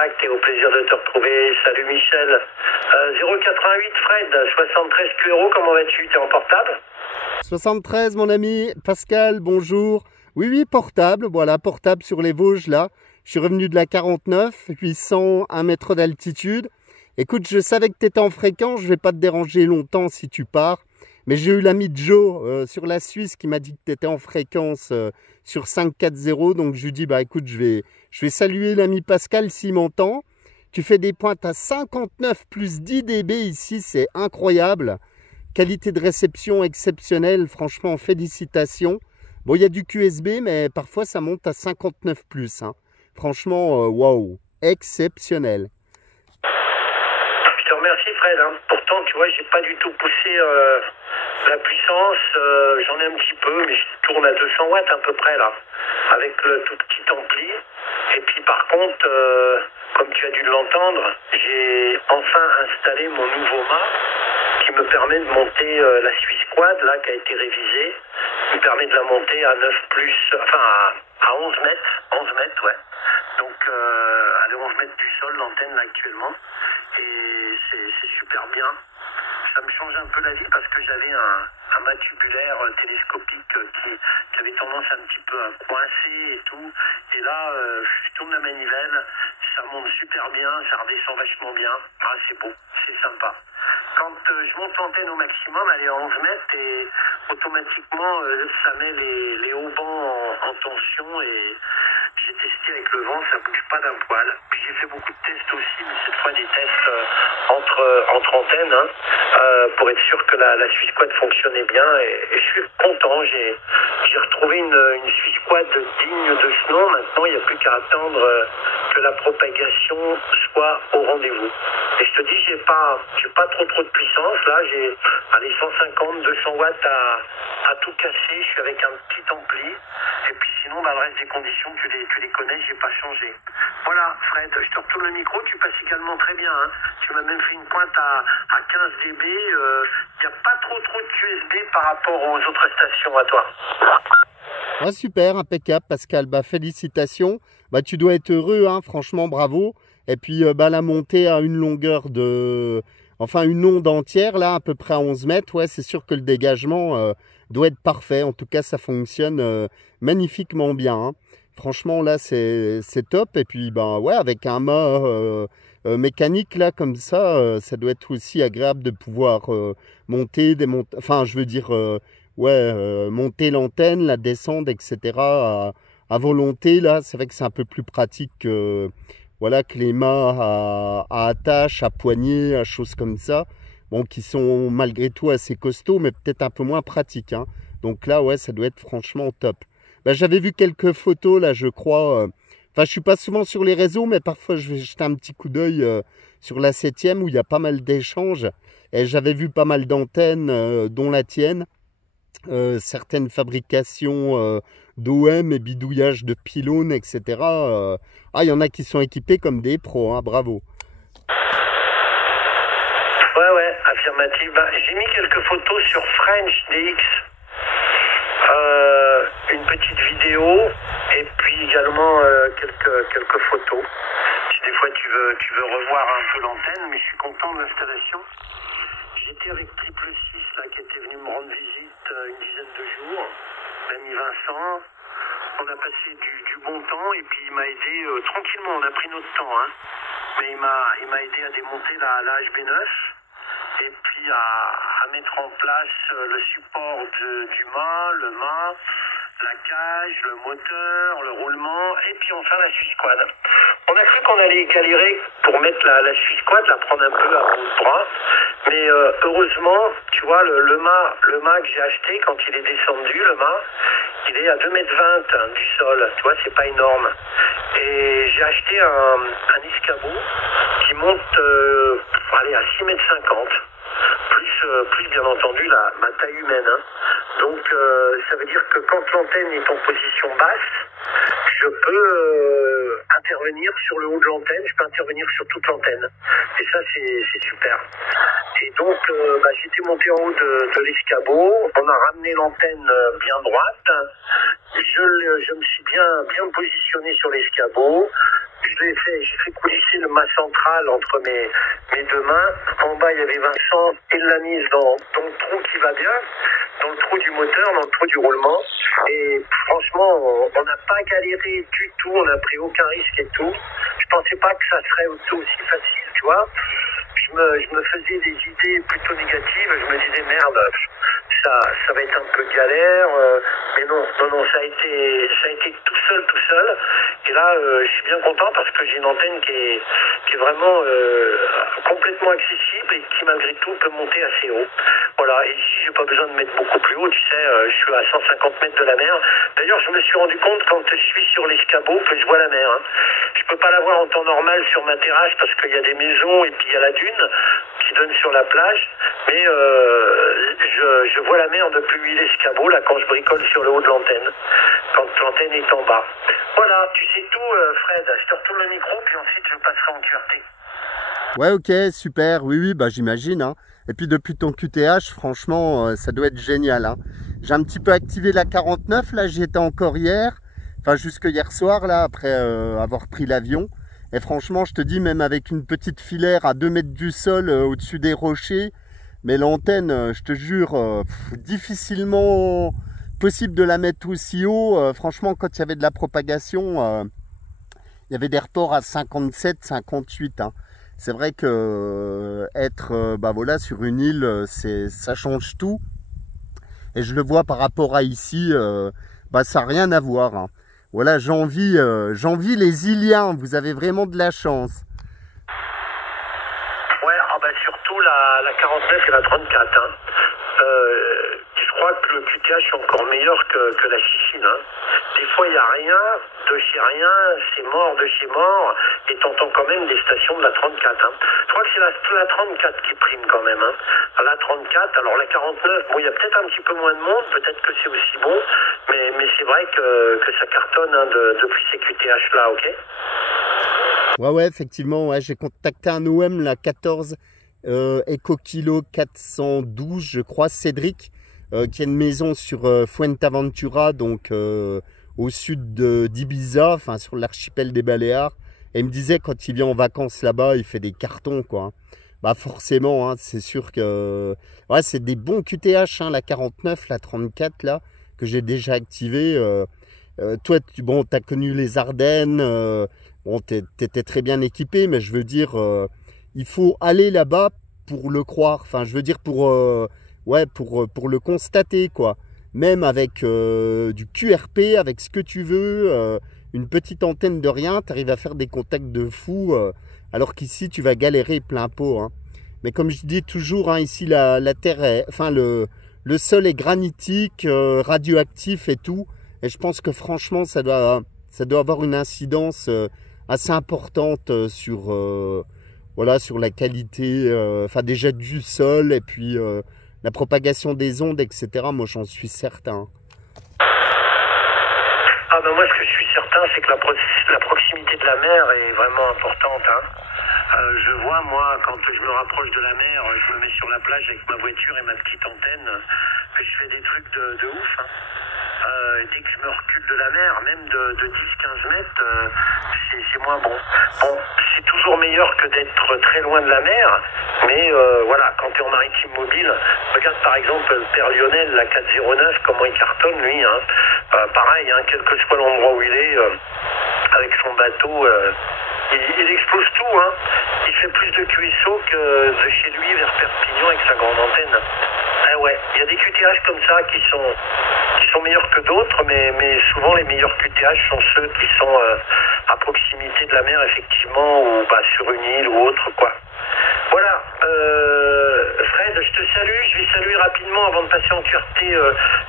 Et au plaisir de te retrouver. Salut Michel. 088 Fred, 73 QRO, comment vas-tu? T'es en portable? 73 mon ami. Pascal, bonjour. Oui, portable, voilà, portable sur les Vosges là. Je suis revenu de la 49, 800, 1 mètre d'altitude. Écoute, je savais que tu étais en fréquence, je vais pas te déranger longtemps si tu pars. Mais j'ai eu l'ami Joe sur la Suisse qui m'a dit que tu étais en fréquence sur 540. Donc je lui dis, bah écoute, je vais saluer l'ami Pascal s'il m'entend. Tu fais des pointes à 59 plus 10 dB ici, c'est incroyable. Qualité de réception exceptionnelle, franchement, félicitations. Bon, il y a du QSB, mais parfois ça monte à 59 plus. Hein. Franchement, waouh, exceptionnel. Je te remercie Fred. Hein. Pourtant, tu vois, j'ai pas du tout poussé la puissance. J'en ai un petit peu, mais je tourne à 200 watts à peu près là, avec le tout petit ampli. Et puis par contre, comme tu as dû l'entendre, j'ai enfin installé mon nouveau mât qui me permet de monter la Swiss Quad là, qui a été révisée. Qui me permet de la monter à 9 plus, enfin à 11 mètres. 11 mètres, ouais. Donc elle est 11 mètres du sol, l'antenne là actuellement. Et c'est super bien. Ça me change un peu la vie parce que j'avais un mât tubulaire télescopique qui avait tendance un petit peu à coincer et tout. Et là, je tourne la manivelle, ça monte super bien, ça redescend vachement bien. Ah, c'est beau, c'est sympa. Quand je monte l'antenne au maximum, elle est à 11 mètres et automatiquement, ça met les haubans en tension et j'ai testé avec le vent, ça bouge pas d'un poil. Puis j'ai fait beaucoup de tests aussi, mais cette fois des tests entre antennes, hein, pour être sûr que la Swiss Quad fonctionnait bien. Et je suis content, j'ai retrouvé une Swiss Quad digne de ce nom. Maintenant, il n'y a plus qu'à attendre que la propagation soit au rendez-vous. Et je te dis, j'ai pas trop de puissance. Là, j'ai 150, 200 watts à tout casser. Je suis avec un petit ampli. Et puis sinon, le reste des conditions, tu les connais, j'ai pas changé. Voilà, Fred, je te retourne le micro. Tu passes également très bien. Hein. Tu m'as même fait une pointe à 15 dB. Il n'y a pas trop de QSB par rapport aux autres stations à toi. Ah, super, impeccable Pascal, bah, félicitations. Bah, tu dois être heureux, hein, franchement, bravo. Et puis la montée à une longueur de... Enfin, une onde entière, là, à peu près à 11 mètres, ouais, c'est sûr que le dégagement doit être parfait. En tout cas, ça fonctionne magnifiquement bien. Hein. Franchement, là, c'est top. Et puis, ben, ouais, avec un mât mécanique, là, comme ça doit être aussi agréable de pouvoir monter, démonter... Enfin, je veux dire, monter l'antenne, la descendre, etc. à volonté, là. C'est vrai que c'est un peu plus pratique que... Voilà, que les mâts à attache, à poignée, à choses comme ça, bon, qui sont malgré tout assez costauds, mais peut-être un peu moins pratiques. Hein. Donc là, ouais, ça doit être franchement top. Ben, j'avais vu quelques photos, là, je crois. Enfin, je suis pas souvent sur les réseaux, mais parfois, je vais jeter un petit coup d'œil sur la 7e, où il y a pas mal d'échanges. Et j'avais vu pas mal d'antennes, dont la tienne. Certaines fabrications d'OM et bidouillage de pylônes, etc. Il y en a qui sont équipés comme des pros, hein, bravo. Ouais, affirmative. Ben, j'ai mis quelques photos sur French DX, une petite vidéo et puis également quelques photos. Si des fois tu veux revoir un peu l'antenne, mais je suis content de l'installation. J'étais avec Triple 6 là, qui était venu me rendre visite une dizaine de jours, l'ami Vincent. On a passé du bon temps et puis il m'a aidé tranquillement, on a pris notre temps, hein. Mais il m'a aidé à démonter la HB9 et puis à mettre en place le support du mât, la cage, le moteur, le roulement et puis enfin la Swiss Quad. On a cru qu'on allait galérer pour mettre la Swiss Quad, la prendre un peu à bout de bras. Mais heureusement, tu vois, le mât que j'ai acheté, quand il est descendu, le mât, il est à 2,20 m du sol. Tu vois, c'est pas énorme. Et j'ai acheté un escabeau qui monte à 6,50 m. Plus bien entendu ma taille humaine. Hein. Donc ça veut dire que quand l'antenne est en position basse, je peux intervenir sur le haut de l'antenne, je peux intervenir sur toute l'antenne. Et ça c'est super. Et donc j'étais monté en haut de l'escabeau, on a ramené l'antenne bien droite, je me suis bien positionné sur l'escabeau, j'ai fait coulisser le mât central entre mes deux mains. En bas, il y avait Vincent, il l'a mise dans le trou qui va bien, dans le trou du moteur, dans le trou du roulement. Et franchement, on n'a pas galéré du tout, on n'a pris aucun risque et tout. Je pensais pas que ça serait aussi facile, tu vois. Je me faisais des idées plutôt négatives. Je me disais merde, ça va être un peu galère. Mais non, ça a été tout seul. Et là, je suis bien content parce que j'ai une antenne qui est vraiment complètement accessible et qui malgré tout peut monter assez haut. Voilà. Et ici, j'ai pas besoin de mettre beaucoup plus haut. Tu sais, je suis à 150 mètres de la mer. D'ailleurs, je me suis rendu compte quand je suis sur l'escabeau que je vois la mer. Hein. Je peux pas la voir en temps normal sur ma terrasse parce qu'il y a des maisons et puis il y a la dune qui donne sur la plage. Mais je vois la mer depuis l'escabeau là quand je bricole sur le haut de l'antenne, quand l'antenne est en bas. Voilà, tu sais tout, Fred. Je te retourne le micro puis ensuite je passerai en QRT. Ouais, ok, super. Oui, bah j'imagine. Hein. Et puis depuis ton QTH, franchement, ça doit être génial. Hein. J'ai un petit peu activé la 49. Là, j'y étais encore hier. Enfin, jusque hier soir, là, après avoir pris l'avion. Et franchement, je te dis, même avec une petite filaire à 2 mètres du sol, au-dessus des rochers, mais l'antenne, je te jure, difficilement possible de la mettre aussi haut. Franchement, quand il y avait de la propagation, il y avait des reports à 57, 58. Hein. C'est vrai que être bah voilà, sur une île, ça change tout. Et je le vois par rapport à ici, bah ça n'a rien à voir. Hein. Voilà, j'envie les Iliens, vous avez vraiment de la chance. Ouais, surtout la 49 et la 34. Hein. Je crois que le QTH est encore meilleur que la Chicine. Hein. Des fois, il n'y a rien, de chez rien, c'est mort de chez mort, et t'entends quand même des stations de la 34. Hein. Je crois que c'est la 34 qui prime quand même. Hein. À la 34, alors la 49, bon, il y a peut-être un petit peu moins de monde, peut-être que c'est aussi bon, mais c'est vrai que ça cartonne hein, depuis ces QTH-là, ok? Ouais, effectivement, ouais, j'ai contacté un OM, la 14 Eco Kilo 412, je crois, Cédric, qui a une maison sur Fuerteventura, donc au sud d'Ibiza, enfin sur l'archipel des Baléares. Et il me disait quand il vient en vacances là-bas, il fait des cartons, quoi. Bah forcément, hein, c'est sûr que ouais, c'est des bons QTH, hein, la 49, la 34 là, que j'ai déjà activé. Toi, bon, tu as connu les Ardennes, bon, tu étais très bien équipé, mais je veux dire, il faut aller là-bas pour le croire. Enfin, je veux dire ouais, pour le constater, quoi. Même avec du QRP, avec ce que tu veux, une petite antenne de rien, tu arrives à faire des contacts de fou, alors qu'ici, tu vas galérer plein pot. Hein. Mais comme je dis toujours, hein, ici, la terre est, enfin, le sol est granitique, radioactif et tout. Et je pense que franchement, ça doit avoir une incidence assez importante sur, voilà, sur la qualité, enfin déjà du sol et puis la propagation des ondes, etc. Moi, j'en suis certain. Ah ben moi, ce que je suis certain, c'est que la proximité de la mer est vraiment importante. Hein. Je vois, moi, quand je me rapproche de la mer, je me mets sur la plage avec ma voiture et ma petite antenne, que je fais des trucs de ouf. Hein. Dès que je me recule de la mer, même de 10-15 mètres, c'est moins bon. Bon, c'est toujours meilleur que d'être très loin de la mer, mais voilà, quand tu es en maritime mobile, regarde par exemple le père Lionel, la 409, comment il cartonne lui. Hein. Pareil, hein, quel que soit l'endroit où il est, avec son bateau, il explose tout. Hein. Il fait plus de QSO que de chez lui vers Perpignan avec sa grande antenne. Ah ouais, il y a des QTH comme ça qui sont meilleurs que d'autres, mais souvent les meilleurs QTH sont ceux qui sont à proximité de la mer, effectivement, ou bah, sur une île ou autre, quoi. Voilà, Fred, je te salue. Je vais saluer rapidement avant de passer en QRT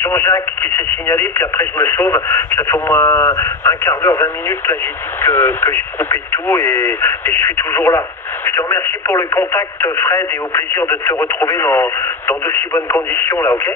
Jean-Jacques qui s'est signalé, puis après je me sauve. Ça fait au moins un quart d'heure, 20 minutes, là j'ai dit que j'ai coupé tout et je suis toujours là. Je te remercie pour le contact, Fred, et au plaisir de te retrouver dans d'aussi bonnes conditions, là, ok?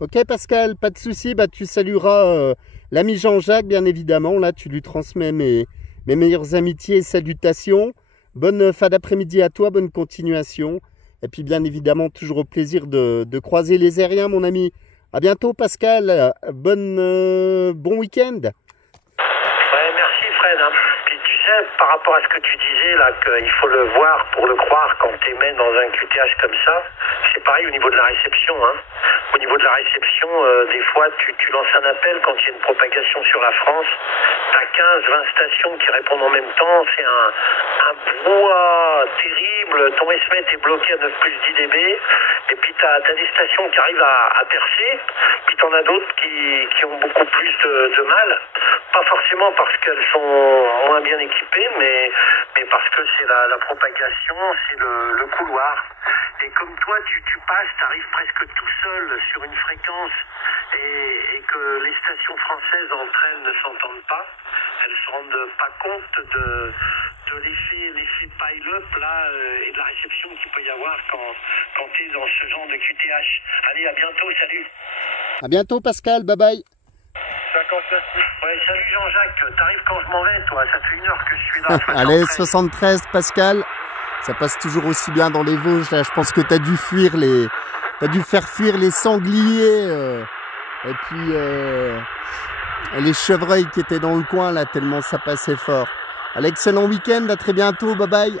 Ok, Pascal, pas de souci. Bah, tu salueras l'ami Jean-Jacques, bien évidemment. Là, tu lui transmets mes meilleures amitiés et salutations. Bonne fin d'après-midi à toi, bonne continuation. Et puis, bien évidemment, toujours au plaisir de croiser les aériens, mon ami. À bientôt, Pascal. Bon week-end. Ouais, merci, Fred. Hein. Puis, tu sais, après, par rapport à ce que tu disais, là, qu'il faut le voir pour le croire quand tu émets dans un QTH comme ça, c'est pareil au niveau de la réception. Hein. Au niveau de la réception, des fois, tu lances un appel quand il y a une propagation sur la France. Tu as 15-20 stations qui répondent en même temps. C'est un brouhaha terrible. Ton SMET est bloqué à 9 plus 10 dB. Et puis, tu as des stations qui arrivent à percer. Puis, tu en as d'autres qui ont beaucoup plus de mal. Pas forcément parce qu'elles sont moins bien équipées, mais parce que c'est la propagation, c'est le couloir. Et comme toi, tu passes, tu arrives presque tout seul sur une fréquence et que les stations françaises entre elles ne s'entendent pas, elles ne se rendent pas compte de l'effet pile-up là et de la réception qu'il peut y avoir quand tu es dans ce genre de QTH. Allez, à bientôt, salut. À bientôt Pascal, bye bye. 59. Ouais, salut Jean-Jacques, t'arrives quand je m'en vais, toi, ça fait 1 heure que je suis là. Allez, 73 Pascal, ça passe toujours aussi bien dans les Vosges, là, je pense que t'as dû faire fuir les sangliers, et puis les chevreuils qui étaient dans le coin, là, tellement ça passait fort. Allez, excellent week-end, à très bientôt, bye bye.